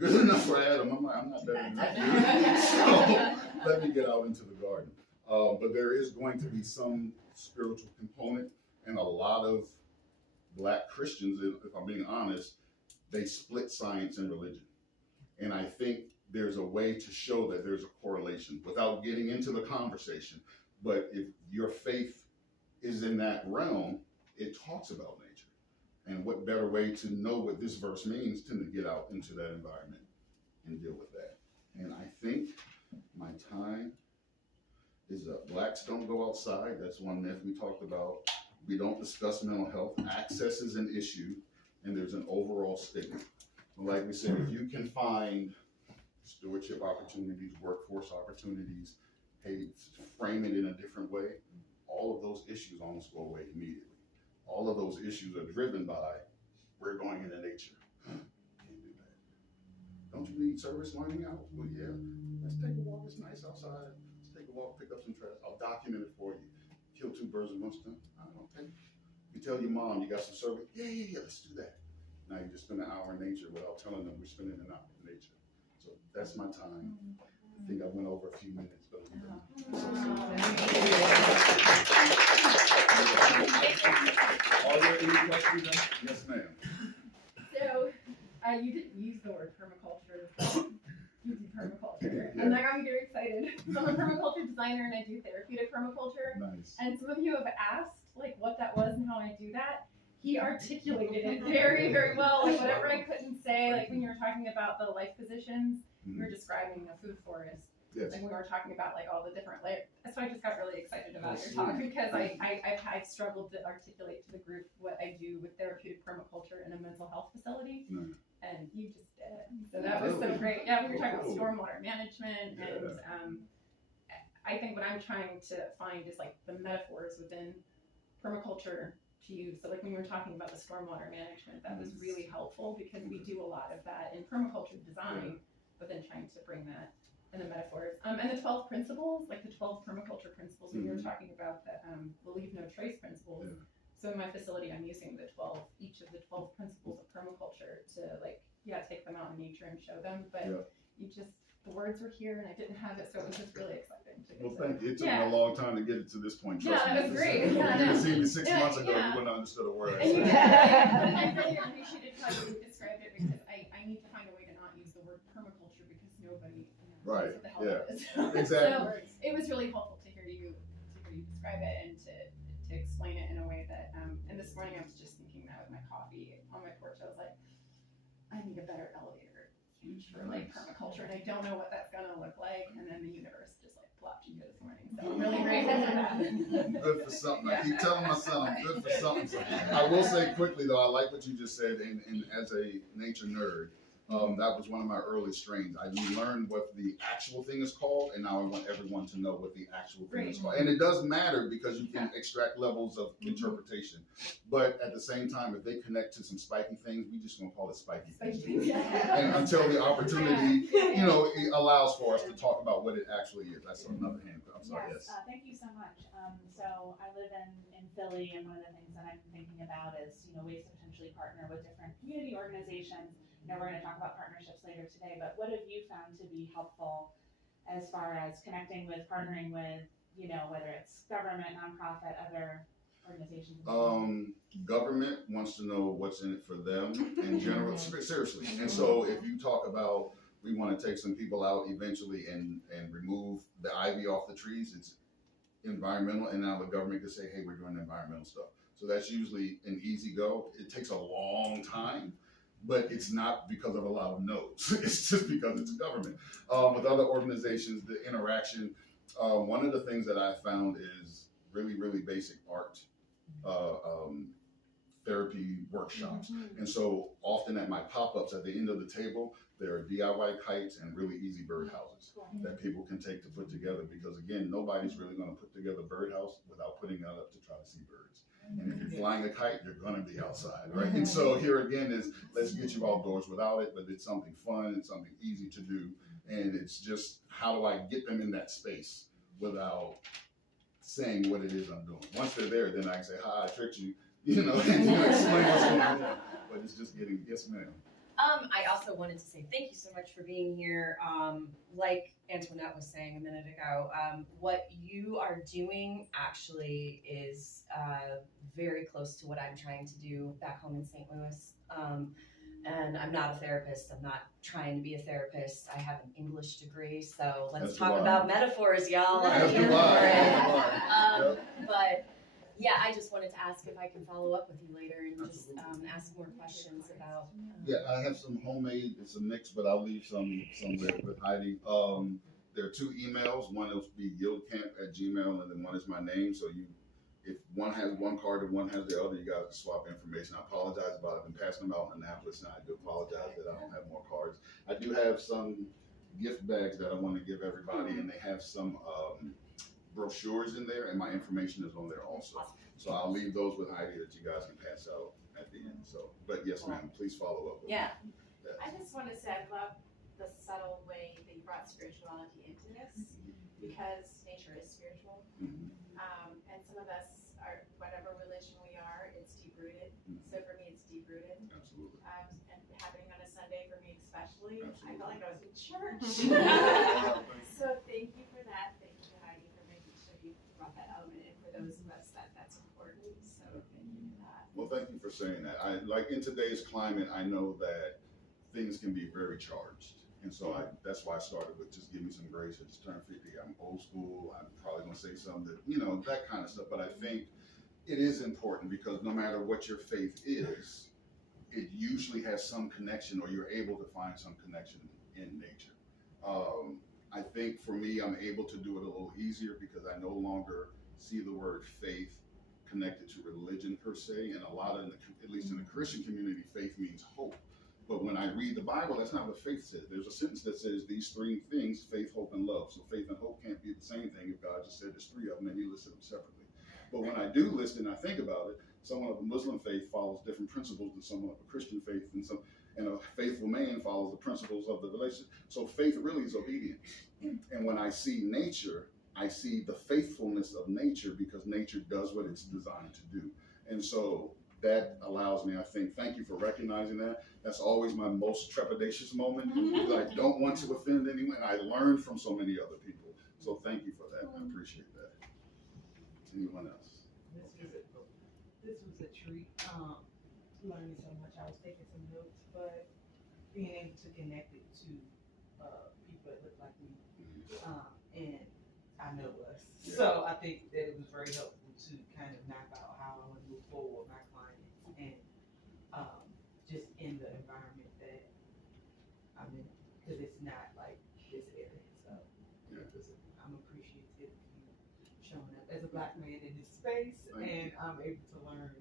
wasn't good enough for Adam. I'm like, I'm not better than that. So let me get out into the garden. But there is going to be some spiritual component, and a lot of Black Christians, if I'm being honest, they split science and religion. And I think there's a way to show that there's a correlation without getting into the conversation. But if your faith is in that realm, it talks about nature. And what better way to know what this verse means than to get out into that environment and deal with that. And I think my time is up. Blacks don't go outside. That's one myth we talked about. We don't discuss mental health. Access is an issue, and there's an overall stigma. Like we said, if you can find stewardship opportunities, workforce opportunities, hey, frame it in a different way, all of those issues almost go away immediately. All of those issues are driven by, we're going into nature. Can't do that. Don't you need service learning out? Well, yeah. Let's take a walk. It's nice outside. Let's take a walk, pick up some trash. I'll document it for you. Kill two birds with one stone. Okay. You tell your mom you got some service. Yeah, let's do that. Now you just spend an hour in nature without telling them we're spending an hour in nature. So that's my time. I think I went over a few minutes, but are there any questions? Yes, ma'am. So, you didn't use the word permaculture. You do permaculture. And that got me very excited. So I'm a permaculture designer and I do therapeutic permaculture. Nice. And some of you have asked like what that was and how I do that. He articulated it very, very well. Like whatever I couldn't say, like when you were talking about the life positions, you were describing a food forest. Yes. And we were talking about like all the different layers. So I just got really excited about your talk because I've struggled to articulate to the group what I do with therapeutic permaculture in a mental health facility. And you just did it. So that was so great. Yeah, we were talking about stormwater management and I think what I'm trying to find is like the metaphors within permaculture to use. So like when you were talking about the stormwater management, that was really helpful because we do a lot of that in permaculture design, but then trying to bring that in the metaphors. And the 12 principles, like the 12 permaculture principles, when you were talking about the leave no trace principles. So in my facility, I'm using each of the 12 principles of permaculture to take them out in nature and show them. But the words were here and I didn't have it, so it was just really exciting. Well, thank you. It took me a long time to get it to this point. Trust me. That was great. If you had seen me 6 months ago, you wouldn't have understood a word. And you did. I really appreciated how you described it because I need to find a way to not use the word permaculture because nobody knows what the hell it is. Exactly. So it was really helpful to hear you describe it and to explain it in a way that and this morning I was just thinking that with my coffee on my porch. I was like, I need a better elevator speech for like permaculture and I don't know what that's gonna look like, and then the universe just like plopped you here this morning. So I'm really grateful for that. Good for something. I keep telling my son I'm good for something. So I will say quickly though, I like what you just said, and as a nature nerd, that was one of my early strains. I learned what the actual thing is called, and now I want everyone to know what the actual thing is called. And it does matter because you can extract levels of interpretation. But at the same time, if they connect to some spiky things, we just gonna call it spiky things. And until the opportunity, it allows for us to talk about what it actually is. That's another hand. I'm sorry. Yes. Thank you so much. So I live in Philly, and one of the things that I'm thinking about is ways to potentially partner with different community organizations. We're going to talk about partnerships later today, but what have you found to be helpful as far as connecting with, partnering with, whether it's government, nonprofit, other organizations? Government wants to know what's in it for them in general, seriously. And so if you talk about, we want to take some people out eventually and remove the ivy off the trees, it's environmental, and now the government can say, hey, we're doing environmental stuff. So that's usually an easy go. It takes a long time. But it's not because of a lot of no's. It's just because it's government. With other organizations, the interaction, one of the things that I found is really, really basic art therapy workshops. And so often at my pop-ups at the end of the table, there are DIY kites and really easy birdhouses that people can take to put together because, again, nobody's really going to put together a birdhouse without putting it up to try to see birds. And if you're flying a kite, you're going to be outside, right? And so here again is, let's get you outdoors without it, but it's something fun, it's something easy to do. And it's just, how do I get them in that space without saying what it is I'm doing? Once they're there, then I can say, hi, I tricked you, and explain what's going on. But it's just getting, yes, ma'am. I also wanted to say thank you so much for being here. Like Antoinette was saying a minute ago, what you are doing actually is very close to what I'm trying to do back home in St. Louis. And I'm not a therapist. I'm not trying to be a therapist. I have an English degree, so let's That's talk why. about metaphors, y'all. I'm That's here why. for it. That's why. But yeah, I just wanted to ask if I can follow up with you later and just Absolutely. ask more questions about. Yeah, I have some homemade, it's a mix, but I'll leave some there with Heidi. There are 2 emails. One will be guildcamp@gmail, and then one is my name. So if one has one card and one has the other, you guys can swap information. I apologize about it. I've been passing them out in Annapolis, and I do apologize that I don't have more cards. I do have some gift bags that I want to give everybody, and they have some brochures in there, and my information is on there also. So I'll leave those with Heidi that you guys can pass out at the end. So, but yes, ma'am, please follow up with Yeah. that. I just want to say I love the subtle way that you brought spirituality into this, because nature is spiritual. Mhm. And some of us are, whatever religion we are, it's deep rooted. So for me, it's deep rooted. Absolutely. And happening on a Sunday for me especially, I Absolutely. felt like I was in church. So thank you for that. Thank you, Heidi, for making sure you brought that element in for those of us that's important. So thank you for that. Well, thank you for saying that. I like in today's climate, I know that things can be very charged. And so that's why I started with just give me some grace. I just turned 50. I'm old school. I'm probably gonna say something that, that kind of stuff. But I think it is important because no matter what your faith is, it usually has some connection, or you're able to find some connection in nature. I think for me, I'm able to do it a little easier because I no longer see the word faith connected to religion per se. And a lot of, at least in the Christian community, faith means hope. But when I read the Bible, that's not what faith says. There's a sentence that says these 3 things: faith, hope, and love. So faith and hope can't be the same thing if God just said there's 3 of them and he listed them separately. But when I do list it and I think about it, someone of a Muslim faith follows different principles than someone of a Christian faith, and a faithful man follows the principles of the relationship. So faith really is obedience. And when I see nature, I see the faithfulness of nature because nature does what it's designed to do. And so that allows me, I think, thank you for recognizing that. That's always my most trepidatious moment. I don't want to offend anyone. I learned from so many other people. So thank you for that. I appreciate that. Anyone else? This was a treat. Learning so much. I was taking some notes, but being able to connect it to people that look like me, and I know us. Yeah. So I think that it was very helpful to kind of map out how I want to move forward with my clients, and just in the environment that I'm in, because it's not like this area. So I'm appreciative of you showing up as a Black man in this space, Thank and I'm able to learn,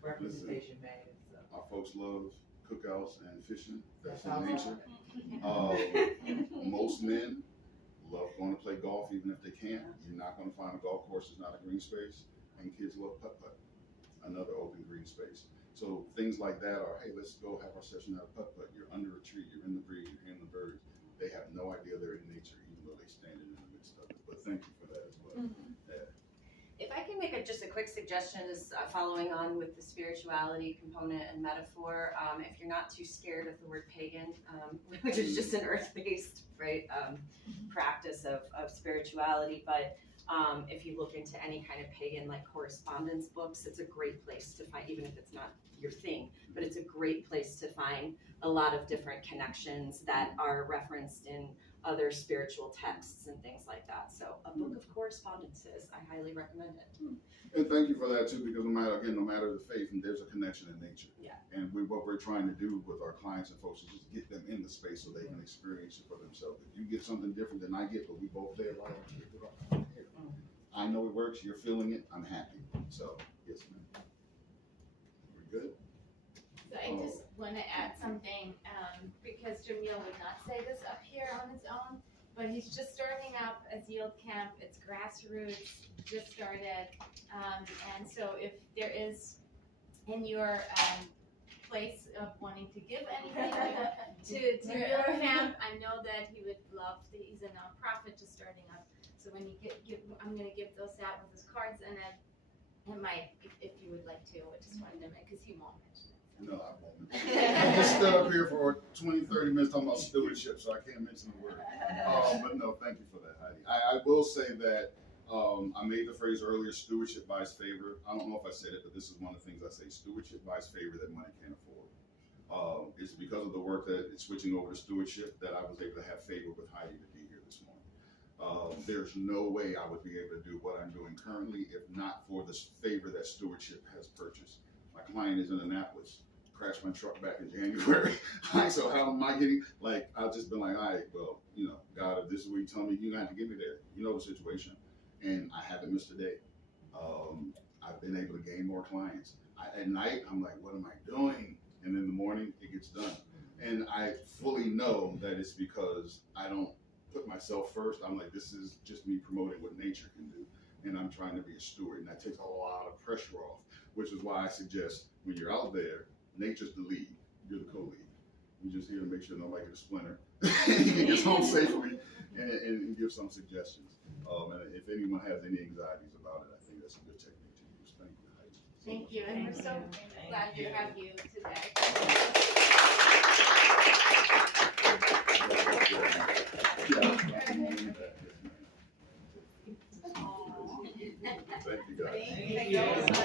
representation matters. So. Our folks love cookouts and fishing. That's in That's nature. Most men love going to play golf even if they can't. You're not going to find a golf course that's not a green space. And kids love putt-putt, another open green space. So things like that are, hey, let's go have our session at a putt-putt. You're under a tree, you're in the breeze, you're hearing the birds. They have no idea they're in nature, even though they stand in the midst of it. But thank you for that as well. Yeah. If I can make just a quick suggestion, is following on with the spirituality component and metaphor. If you're not too scared of the word pagan, which is just an earth-based practice of spirituality, but if you look into any kind of pagan like correspondence books, it's a great place to find, even if it's not your thing, but it's a great place to find a lot of different connections that are referenced in other spiritual texts and things like that. So a book of correspondences, I highly recommend it. And thank you for that too, because no matter the faith, and there's a connection in nature. Yeah. And what we're trying to do with our clients and folks is just get them in the space so they can experience it for themselves. If you get something different than I get, but we both there, like, I know it works, you're feeling it, I'm happy. So, yes, ma'am. We're good? So I just want to add something, because Jamil would not say this up here on his own, but he's just starting up as Yield Camp. It's grassroots, just started. And so if there is in your place of wanting to give anything to Yield Camp, I know that he would love to, he's a nonprofit just starting up. So when you I'm going to give those out with his cards, and then it might, if you would like to, I just wanted to make, because he won't mention it. So No, I won't. I just stood up here for 20, 30 minutes talking about stewardship, so I can't mention the word. But no, thank you for that, Heidi. I will say that I made the phrase earlier, stewardship buys favor. I don't know if I said it, but this is one of the things I say, stewardship buys favor that money can't afford. It's because of the work that it's switching over to stewardship that I was able to have favor with Heidi to be here this morning. There's no way I would be able to do what I'm doing currently if not for the favor that stewardship has purchased. My client is in Annapolis, crashed my truck back in January. So how am I getting, like, I've just been like, all right, well, you know, God, if this is what you tell me, you're gonna have to get me there. You know the situation. And I haven't missed a day. I've been able to gain more clients. At night, I'm like, what am I doing? And in the morning, it gets done. And I fully know that it's because I don't put myself first. I'm like, this is just me promoting what nature can do. And I'm trying to be a steward. And that takes a lot of pressure off, which is why I suggest when you're out there, nature's the lead, you're the co-lead. We're just here to make sure nobody gets a splinter. He gets home safely and give some suggestions. And if anyone has any anxieties about it, I think that's a good technique to use. Thank you, Heidi. Thank you, and we're so glad to have you today. Thank you, guys. Thank you.